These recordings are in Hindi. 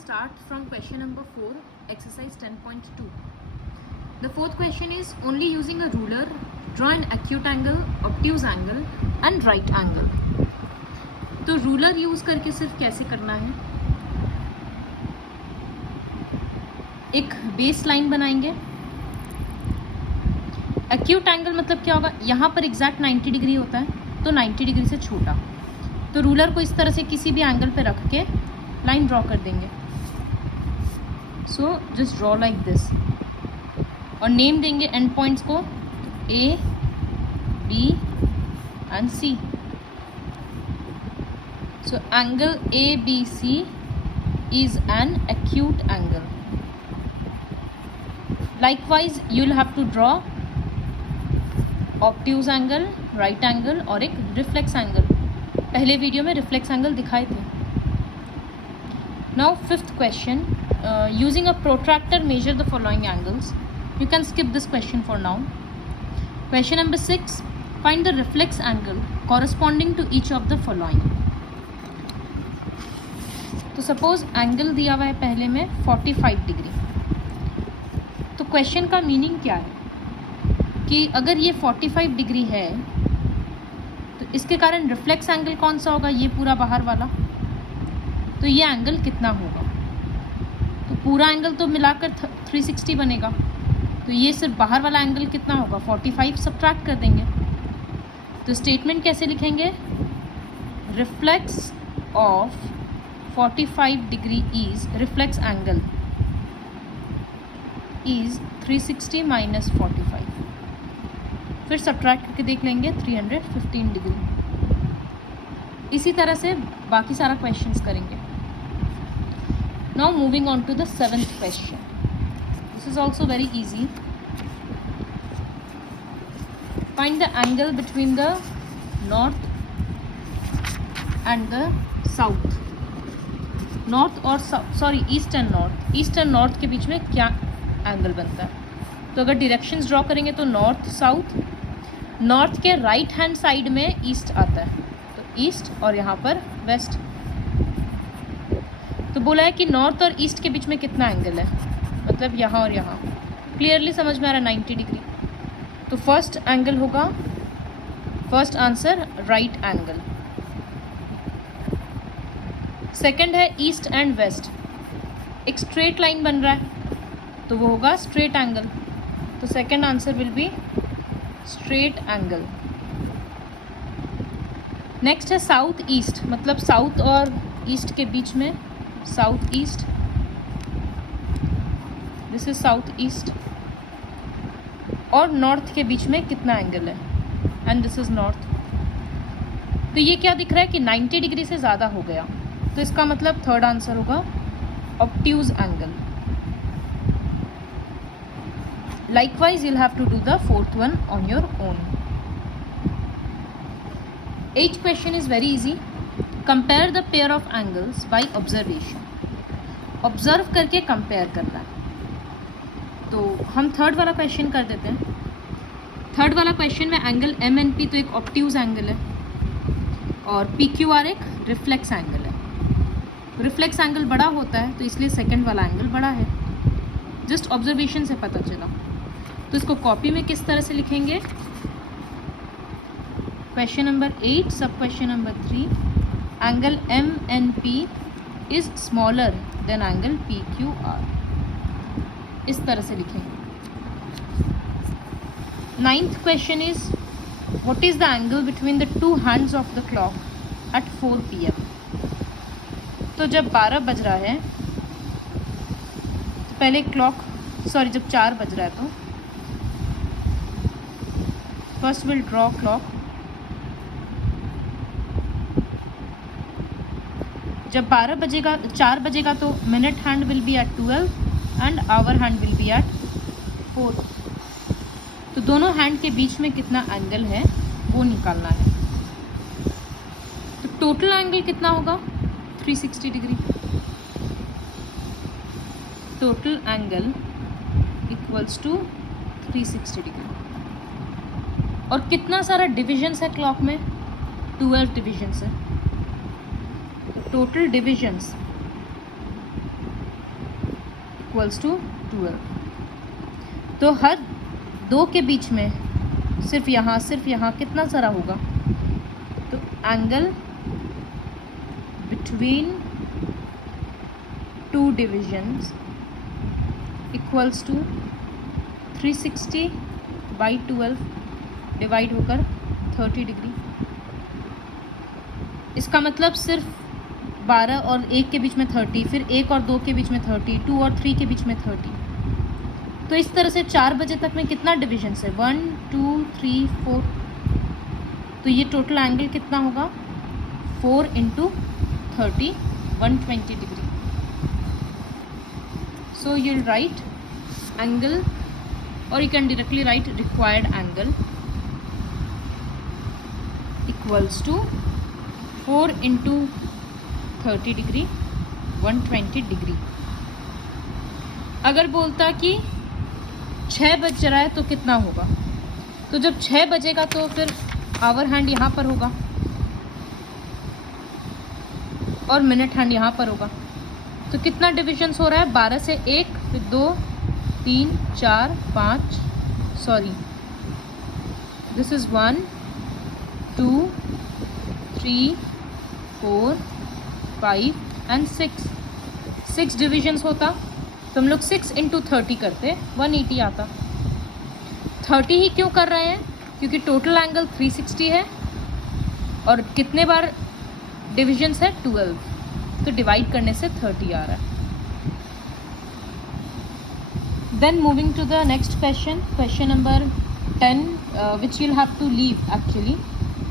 start from question number 4, exercise 10.2. The fourth question is, only using a ruler, draw an acute angle, obtuse angle and right angle. तो रूलर यूज करके सिर्फ कैसे करना है, एक बेस लाइन बनाएंगे. एक्यूट एंगल मतलब क्या होगा, यहाँ पर एग्जैक्ट 90 डिग्री होता है तो 90 डिग्री से छोटा. तो रूलर को इस तरह से किसी भी एंगल पे रख के लाइन ड्रॉ कर देंगे. So just draw like this और नेम देंगे एंड पॉइंट्स को A, B and C. So angle A B C is an acute angle. Likewise, you'll have to draw obtuse angle, right angle और एक reflex angle. पहले वीडियो में reflex angle दिखाए थे. Now fifth question, using a protractor measure the following angles. You can skip this question for now. Question number 6, find the reflex angle corresponding to each of the following. तो सपोज एंगल दिया हुआ है पहले में 45 डिग्री. तो क्वेश्चन का मीनिंग क्या है कि अगर ये 45 डिग्री है तो इसके कारण रिफ्लेक्स एंगल कौन सा होगा, ये पूरा बाहर वाला. तो ये एंगल कितना होगा, तो पूरा एंगल तो मिलाकर 360 बनेगा. तो ये सिर्फ बाहर वाला एंगल कितना होगा, 45 सब्ट्रैक्ट कर देंगे. तो स्टेटमेंट कैसे लिखेंगे, reflex of 45 degree is reflex angle is 360 minus 45. फिर सब्ट्रैक्ट करके देख लेंगे 315 डिग्री. इसी तरह से बाकी सारा क्वेश्चंस करेंगे. Now moving on to the 7th question. This is also very easy. Find the angle between the north and the south. North और east and north, east and north के बीच में क्या एंगल बनता है. तो अगर डायरेक्शंस ड्रॉ करेंगे तो नॉर्थ साउथ, नॉर्थ के राइट हैंड साइड में ईस्ट आता है तो ईस्ट और यहाँ पर वेस्ट. तो बोला है कि नॉर्थ और ईस्ट के बीच में कितना एंगल है, मतलब यहाँ और यहाँ. क्लियरली समझ में आ रहा है 90 डिग्री. तो फर्स्ट एंगल होगा, first answer right angle. Second है ईस्ट एंड वेस्ट, एक स्ट्रेट लाइन बन रहा है तो वो होगा स्ट्रेट एंगल. तो second answer will be straight angle. Next है साउथ ईस्ट, मतलब साउथ और ईस्ट के बीच में south east, this is south east. और नॉर्थ के बीच में कितना एंगल है, एंड दिस इज नॉर्थ. तो ये क्या दिख रहा है कि 90 डिग्री से ज़्यादा हो गया. तो इसका मतलब थर्ड आंसर होगा obtuse angle. Likewise you'll have to do the fourth one on your own. 8th question is very easy. Compare the pair of angles by observation. Observe करके कंपेयर करना है. तो हम थर्ड वाला क्वेश्चन कर देते हैं. थर्ड वाला क्वेश्चन में एंगल एम एन पी तो एक ऑब्ट्यूज एंगल है और पी क्यू आर एक रिफ्लेक्स एंगल है. रिफ्लेक्स एंगल बड़ा होता है तो इसलिए सेकंड वाला एंगल बड़ा है. जस्ट ऑब्जर्वेशन से पता चला. तो इसको कॉपी में किस तरह से लिखेंगे, question number 8 sub question number 3, angle M N P is smaller than angle P Q R. इस तरह से लिखेंगे. 9th question is, what is the angle between the two hands of the clock at 4 PM. तो जब 12 बज रहा है तो पहले जब 4 बज रहा है तो फर्स्ट विल ड्रॉ क्लॉक. जब 4 बजेगा तो minute hand will be at 12 and hour hand will be at 4. तो दोनों हैंड के बीच में कितना एंगल है वो निकालना है. तो टोटल एंगल कितना होगा, 360 degree. Total angle equals to 360 degree. और कितना सारा डिविजन्स है क्लॉक में, 12 डिविजन्स है. Total divisions equals to 12। तो हर दो के बीच में सिर्फ यहाँ कितना सारा होगा, तो angle between two divisions equals to 360 by 12 divide होकर 30 डिग्री। इसका मतलब सिर्फ 12 और 1 के बीच में 30, फिर 1 और 2 के बीच में 30, 2 और 3 के बीच में 30। तो इस तरह से 4 बजे तक में कितना डिविजन्स है, 1 2 3 4। तो ये टोटल एंगल कितना होगा, 4 into 30, 120 degree. So you will write angle, और you can directly write required angle equals to 4 into 30 degree, 120 degree. अगर बोलता कि 6 बज रहा है तो कितना होगा, तो जब 6 बजेगा तो फिर आवर हैंड यहाँ पर होगा और मिनट हैंड यहाँ पर होगा। तो कितना डिविजन्स हो रहा है, 12 से 1, फिर 2 3 4 5, sorry this is 1 2 3 4 5 and 6 divisions होता, तो हम लोग 6 इंटू 30 करते, 180 आता। 30 ही क्यों कर रहे हैं, क्योंकि टोटल एंगल 360 है और कितने बार डिविजन्स है, 12, तो डिवाइड करने से 30 आ रहा है। Then moving to the next question, question number 10, which you'll have to leave actually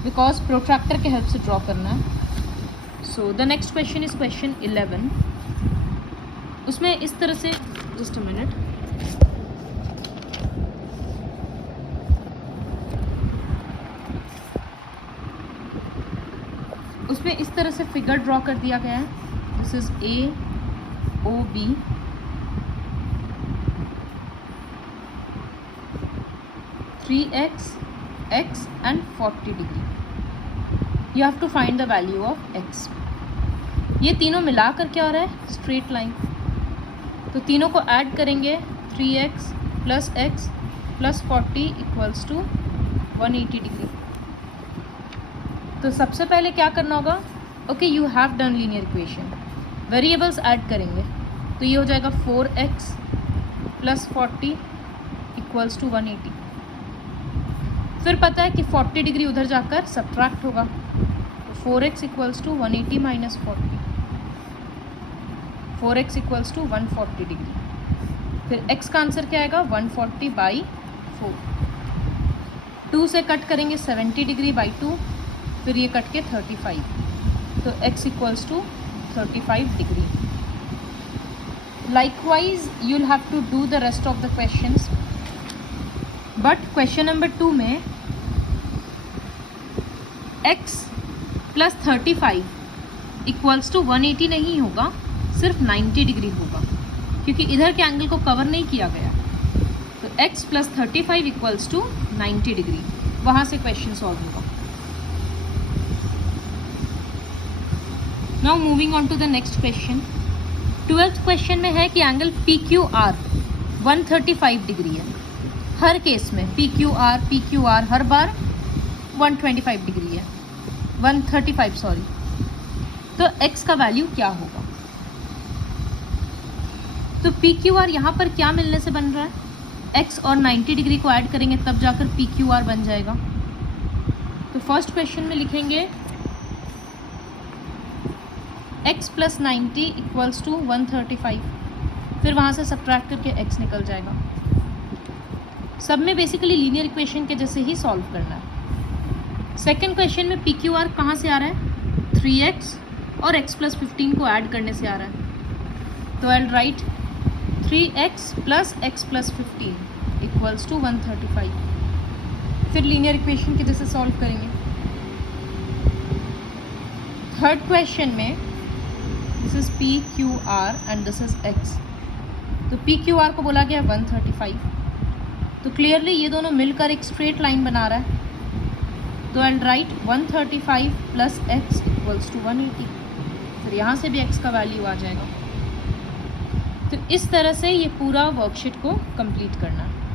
because protractor के हेल्प से ड्रॉ करना है। So the next question is question 11। उसमें इस तरह से, जस्ट अ मिनट, उसमें इस तरह से फिगर ड्रॉ कर दिया गया है। This is A O B, x and 40 degree. You have to find the value of x। ये तीनों मिलाकर क्या हो रहा है, स्ट्रेट लाइन। तो तीनों को ऐड करेंगे, 3x plus x plus 40 equals to 180 degree. तो सबसे पहले क्या करना होगा, okay you have done linear equation, variables add करेंगे, तो ये हो जाएगा 4x प्लस 40 इक्वल्स टू 180। फिर पता है कि 40 डिग्री उधर जाकर सब्ट्रैक्ट होगा, तो 4x equals to 180 minus 40, 4x equals to 140 degree. फिर x का आंसर क्या आएगा, 140 बाई 4। 2 से कट करेंगे 70 डिग्री बाई 2, फिर ये कट के 35, तो x equals to 35 degree. Likewise you will have to do the rest of the questions, but question number 2 में x प्लस 35 इक्वल्स टू 180 नहीं होगा, सिर्फ 90 डिग्री होगा, क्योंकि इधर के एंगल को कवर नहीं किया गया। तो x plus 35 equals to 90 degree, वहाँ से क्वेश्चन सॉल्व होगा। Now moving on to the next question. 12th question में है कि एंगल PQR 135 डिग्री है। हर केस में PQR हर बार 125 डिग्री है, 135 सॉरी। तो x का वैल्यू क्या होगा, तो PQR यहाँ पर क्या मिलने से बन रहा है, x और 90 डिग्री को ऐड करेंगे तब जाकर PQR बन जाएगा। तो फर्स्ट क्वेश्चन में लिखेंगे x प्लस 90 इक्वल्स टू 135, फिर वहाँ से सब्ट्रैक्ट करके x निकल जाएगा। सब में बेसिकली लीनियर इक्वेशन के जैसे ही सॉल्व करना है। सेकेंड क्वेश्चन में PQR कहाँ से आ रहा है, 3x और x प्लस 15 को ऐड करने से आ रहा है। तो I will write 3x plus x plus 15 equals to 135, फिर लीनियर इक्वेशन के जैसे सॉल्व करेंगे। थर्ड क्वेश्चन में this is PQR and this is x, तो PQR को बोला गया 135, तो क्लियरली ये दोनों मिलकर एक स्ट्रेट लाइन बना रहा है। तो I will write 135 plus x equals to 180, फिर यहाँ से भी x का वैल्यू आ जाएगा। तो इस तरह से ये पूरा वर्कशीट को कंप्लीट करना है।